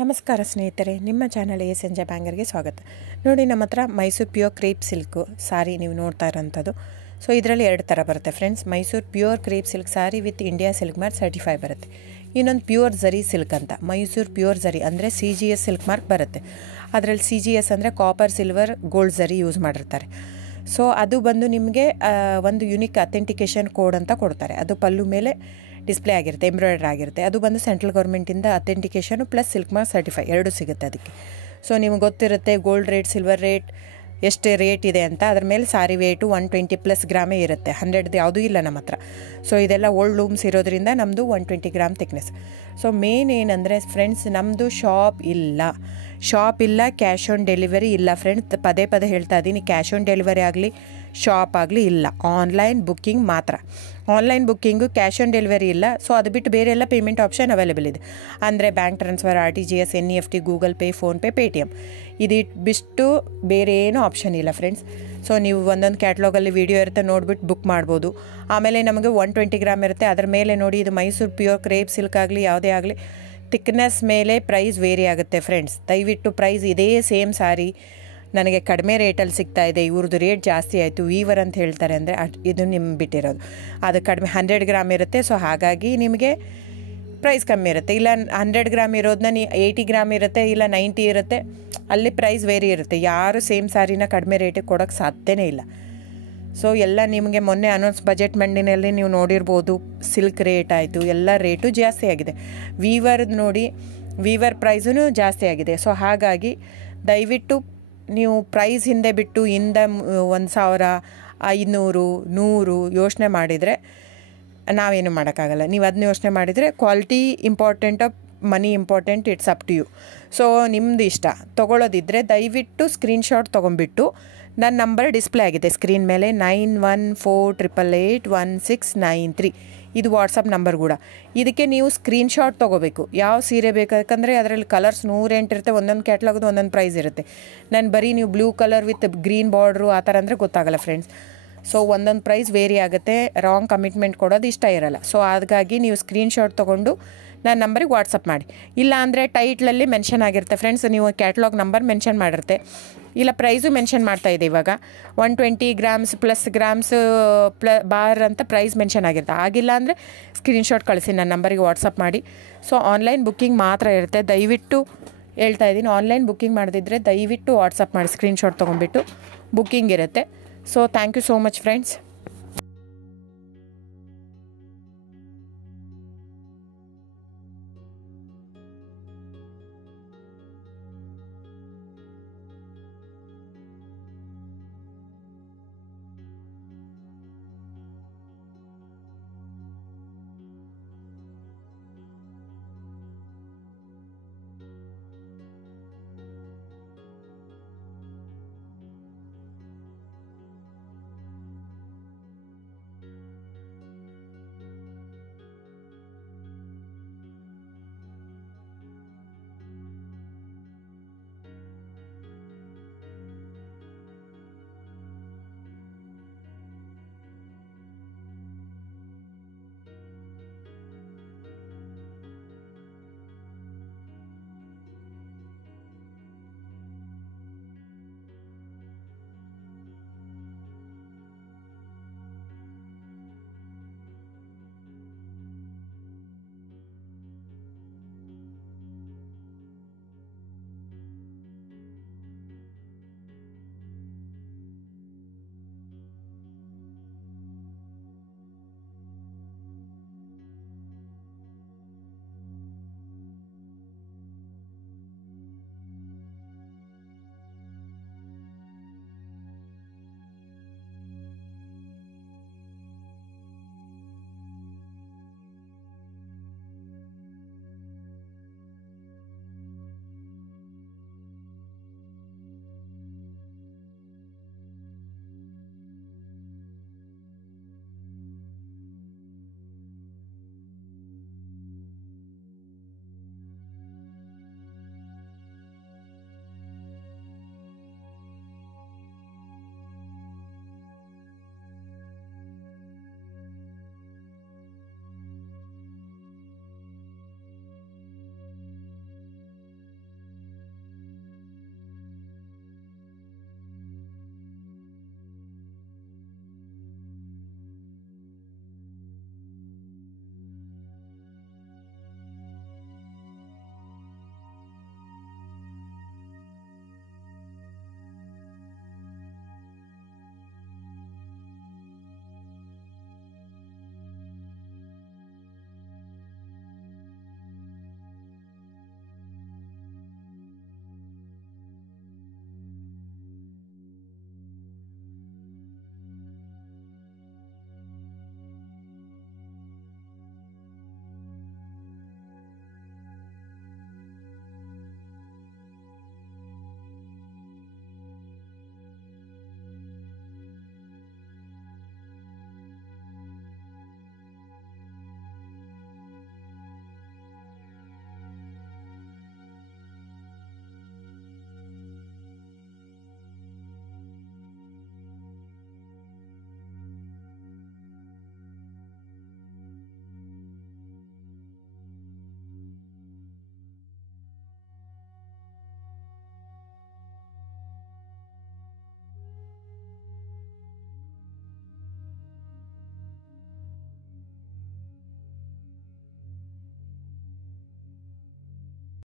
ನಮಸ್ಕಾರ ಸ್ನೇಹಿತರೆ, ನಿಮ್ಮ ಚಾನಲ್ ಸಂಜೆ ಬ್ಯಾಂಗರ್ಗೆ ಸ್ವಾಗತ. ನೋಡಿ, ನಮ್ಮ ಹತ್ರ ಮೈಸೂರು ಪ್ಯೂರ್ ಕ್ರೇಪ್ ಸಿಲ್ಕು ಸಾರಿ ನೀವು ನೋಡ್ತಾ ಇರೋಂಥದ್ದು. ಸೊ ಇದರಲ್ಲಿ ಎರಡು ಥರ ಬರುತ್ತೆ friends. Mysuru pure crepe silk sorry with India silk mark certify ಬರುತ್ತೆ. ಇನ್ನೊಂದು ಪ್ಯೂರ್ ಝರಿ ಸಿಲ್ಕ್ ಅಂತ, ಮೈಸೂರು ಪ್ಯೂರ್ ಝರಿ ಅಂದರೆ CGS ಸಿಲ್ಕ್ ಮಾರ್ಕ್ ಬರುತ್ತೆ. ಅದರಲ್ಲಿ CGS ಅಂದರೆ ಕಾಪರ್, ಸಿಲ್ವರ್, ಗೋಲ್ಡ್ ಝರಿ ಯೂಸ್ ಮಾಡಿರ್ತಾರೆ. ಸೊ ಅದು ಬಂದು ನಿಮಗೆ ಒಂದು ಯುನಿಕ್ ಅಥೆಂಟಿಕೇಷನ್ ಕೋಡ್ ಅಂತ ಕೊಡ್ತಾರೆ. ಅದು ಪಲ್ಲು ಮೇಲೆ ಡಿಸ್ಪ್ಲೇ ಆಗಿರುತ್ತೆ, ಎಂಬ್ರಾಯ್ಡ್ರಿ ಆಗಿರುತ್ತೆ. ಅದು ಬಂದು ಸೆಂಟ್ರಲ್ ಗೌರ್ಮೆಂಟಿಂದ ಅಥೆಂಟಿಕೇಷನು ಪ್ಲಸ್ ಸಿಲ್ಕ್ ಮಾರ್ಕ್ ಸರ್ಟಿಫೈ ಎರಡು ಸಿಗುತ್ತೆ ಅದಕ್ಕೆ. ಸೊ ನಿಮಗೆ ಗೊತ್ತಿರುತ್ತೆ ಗೋಲ್ಡ್ ರೇಟ್, ಸಿಲ್ವರ್ ರೇಟ್ ಎಷ್ಟು ರೇಟ್ ಇದೆ ಅಂತ. ಅದ್ರ ಮೇಲೆ ಸಾರಿ ವೇಟು 120+ ಗ್ರಾಮೇ ಇರುತ್ತೆ, 100 ಯಾವುದೂ ಇಲ್ಲ ನಮ್ಮ ಹತ್ರ. ಸೊ ಇದೆಲ್ಲ ಓಲ್ಡ್ ಲೂಮ್ಸ್ ಇರೋದ್ರಿಂದ ನಮ್ಮದು 120 ಗ್ರಾಮ್ ಥಿಕ್ನೆಸ್. ಸೊ ಮೇನ್ ಏನಂದರೆ ಫ್ರೆಂಡ್ಸ್, ನಮ್ಮದು ಶಾಪ್ ಇಲ್ಲ, ಕ್ಯಾಶ್ ಆನ್ ಡೆಲಿವರಿ ಇಲ್ಲ ಫ್ರೆಂಡ್ಸ್. ಪದೇ ಹೇಳ್ತಾ ಇದ್ದೀನಿ, ಕ್ಯಾಶ್ ಆನ್ ಡೆಲಿವರಿ ಆಗಲಿ ಶಾಪ್ ಆಗಲಿ ಇಲ್ಲ, ಆನ್ಲೈನ್ ಬುಕ್ಕಿಂಗ್ ಮಾತ್ರ. Online booking, cash on delivery ಇಲ್ಲ. ಸೊ ಅದು ಬಿಟ್ಟು ಬೇರೆ ಎಲ್ಲ ಪೇಮೆಂಟ್ ಆಪ್ಷನ್ ಅವೈಲೇಬಲ್ ಇದೆ. ಅಂದರೆ bank transfer, RTGS, NEFT, Google pay, PhonePe, Paytm. ಇದು ಬಿಟ್ಟು ಬೇರೆ ಏನೂ ಆಪ್ಷನ್ ಇಲ್ಲ ಫ್ರೆಂಡ್ಸ್. ಸೊ ನೀವು ಒಂದೊಂದು ಕ್ಯಾಟ್ಲಾಗಲ್ಲಿ ವೀಡಿಯೋ ಇರುತ್ತೆ, ನೋಡಿಬಿಟ್ಟು ಬುಕ್ ಮಾಡ್ಬೋದು. ಆಮೇಲೆ ನಮಗೆ 120 ಗ್ರಾಮ್ ಇರುತ್ತೆ. ಅದರ ಮೇಲೆ ನೋಡಿ, ಇದು ಮೈಸೂರು ಪ್ಯೂರ್ ಕ್ರೇಪ್ ಸಿಲ್ಕ್ ಆಗಲಿ ಯಾವುದೇ ಆಗಲಿ ಥಿಕ್ನೆಸ್ ಮೇಲೆ ಪ್ರೈಸ್ ವೇರಿ ಆಗುತ್ತೆ ಫ್ರೆಂಡ್ಸ್. ದಯವಿಟ್ಟು ಪ್ರೈಸ್ ಇದೇ ಸೇಮ್ ಸಾರಿ ನನಗೆ ಕಡಿಮೆ ರೇಟಲ್ಲಿ ಸಿಗ್ತಾ ಇದೆ, ಇವ್ರದ್ದು ರೇಟ್ ಜಾಸ್ತಿ ಆಯಿತು ವೀವರ್ ಅಂತ ಹೇಳ್ತಾರೆ ಅಂದರೆ ಇದು ನಿಮ್ಗೆ ಬಿಟ್ಟಿರೋದು. ಅದು ಕಡಿಮೆ 100 ಗ್ರಾಮ್ ಇರುತ್ತೆ. ಸೊ ಹಾಗಾಗಿ ನಿಮಗೆ ಪ್ರೈಸ್ ಕಮ್ಮಿ ಇರುತ್ತೆ. ಇಲ್ಲ 100 ಗ್ರಾಮ್ ಇರೋದನ್ನ 80 ಗ್ರಾಮ್ ಇರುತ್ತೆ, ಇಲ್ಲ 90 ಇರುತ್ತೆ. ಅಲ್ಲಿ ಪ್ರೈಸ್ ವೇರಿ ಇರುತ್ತೆ. ಯಾರು ಸೇಮ್ ಸಾರಿನ ಕಡಿಮೆ ರೇಟಿಗೆ ಕೊಡೋಕ್ಕೆ ಸಾಧ್ಯನೇ ಇಲ್ಲ. ಸೊ ಎಲ್ಲ ನಿಮಗೆ ಮೊನ್ನೆ ಅನೌನ್ಸ್ ಬಜೆಟ್ ಮಂಡಿನಲ್ಲಿ ನೀವು ನೋಡಿರ್ಬೋದು, ಸಿಲ್ಕ್ ರೇಟ್ ಆಯಿತು, ಎಲ್ಲ ರೇಟು ಜಾಸ್ತಿ ಆಗಿದೆ. ವೀವರ್ದು ನೋಡಿ, ವೀವರ್ ಪ್ರೈಸೂ ಜಾಸ್ತಿ ಆಗಿದೆ. ಸೊ ಹಾಗಾಗಿ ದಯವಿಟ್ಟು ನೀವು ಪ್ರೈಸ್ ಹಿಂದೆ ಬಿಟ್ಟು 1,000, 500, 100 ಯೋಚನೆ ಮಾಡಿದರೆ ನಾವೇನು ಮಾಡೋಕ್ಕಾಗಲ್ಲ. ನೀವು ಅದನ್ನ ಯೋಚನೆ ಮಾಡಿದರೆ quality important, money important, it's up to you. So ನಿಮ್ಮದು ಇಷ್ಟ. ತೊಗೊಳ್ಳೋದಿದ್ದರೆ ದಯವಿಟ್ಟು ಸ್ಕ್ರೀನ್ಶಾಟ್ ತೊಗೊಂಬಿಟ್ಟು, ನನ್ನ ನಂಬರ್ ಡಿಸ್ಪ್ಲೇ ಆಗಿದೆ ಸ್ಕ್ರೀನ್ ಮೇಲೆ, 9148881693. ಇದು ವಾಟ್ಸಪ್ ನಂಬರ್ ಕೂಡ. ಇದಕ್ಕೆ ನೀವು ಸ್ಕ್ರೀನ್ಶಾಟ್ ತೊಗೋಬೇಕು. ಯಾವ ಸೀರೆ ಬೇಕಂದರೆ ಅದರಲ್ಲಿ ಕಲರ್ಸ್ 108 ಇರುತ್ತೆ. ಒಂದೊಂದು ಕ್ಯಾಟ್ಲಾಗದು ಒಂದೊಂದು ಪ್ರೈಸ್ ಇರುತ್ತೆ. ನಾನು ಬರೀ ನೀವು blue colour with green border ಆ ಥರ ಅಂದರೆ ಗೊತ್ತಾಗಲ್ಲ ಫ್ರೆಂಡ್ಸ್. ಸೊ ಒಂದೊಂದು ಪ್ರೈಸ್ ವೇರಿ ಆಗುತ್ತೆ. ರಾಂಗ್ ಕಮಿಟ್ಮೆಂಟ್ ಕೊಡೋದು ಇಷ್ಟ ಇರಲ್ಲ. ಸೊ ಹಾಗಾಗಿ ನೀವು ಸ್ಕ್ರೀನ್ಶಾಟ್ ತೊಗೊಂಡು ನನ್ನ ನಂಬರಿಗೆ ವಾಟ್ಸಪ್ ಮಾಡಿ. ಇಲ್ಲ ಅಂದರೆ ಟೈಟ್ಲಲ್ಲಿ ಮೆನ್ಷನ್ ಆಗಿರುತ್ತೆ ಫ್ರೆಂಡ್ಸ್, ನೀವು ಕ್ಯಾಟ್ಲಾಗ್ ನಂಬರ್ ಮೆನ್ಷನ್ ಮಾಡಿರುತ್ತೆ. ಇಲ್ಲ ಪ್ರೈಸು ಮೆನ್ಷನ್ ಮಾಡ್ತಾಯಿದೆ ಇವಾಗ, 120 ಗ್ರಾಮ್ಸ್ ಪ್ಲಸ್ ಗ್ರಾಮ್ಸ್ ಬಾರ್ ಅಂತ ಪ್ರೈಸ್ ಮೆನ್ಷನ್ ಆಗಿರುತ್ತೆ. ಆಗಿಲ್ಲ ಅಂದರೆ ಸ್ಕ್ರೀನ್ಶಾಟ್ ಕಳಿಸಿ, ನನ್ನ ನಂಬರಿಗೆ ವಾಟ್ಸಪ್ ಮಾಡಿ. ಸೊ ಆನ್ಲೈನ್ ಬುಕ್ಕಿಂಗ್ ಮಾತ್ರ ಇರುತ್ತೆ. ದಯವಿಟ್ಟು ಹೇಳ್ತಾ ಇದ್ದೀನಿ, ಆನ್ಲೈನ್ ಬುಕ್ಕಿಂಗ್ ಮಾಡದಿದ್ದರೆ ದಯವಿಟ್ಟು ವಾಟ್ಸಪ್ ಮಾಡಿ, ಸ್ಕ್ರೀನ್ಶಾಟ್ ತೊಗೊಂಡ್ಬಿಟ್ಟು ಬುಕ್ಕಿಂಗ್ ಇರುತ್ತೆ. So thank you so much friends.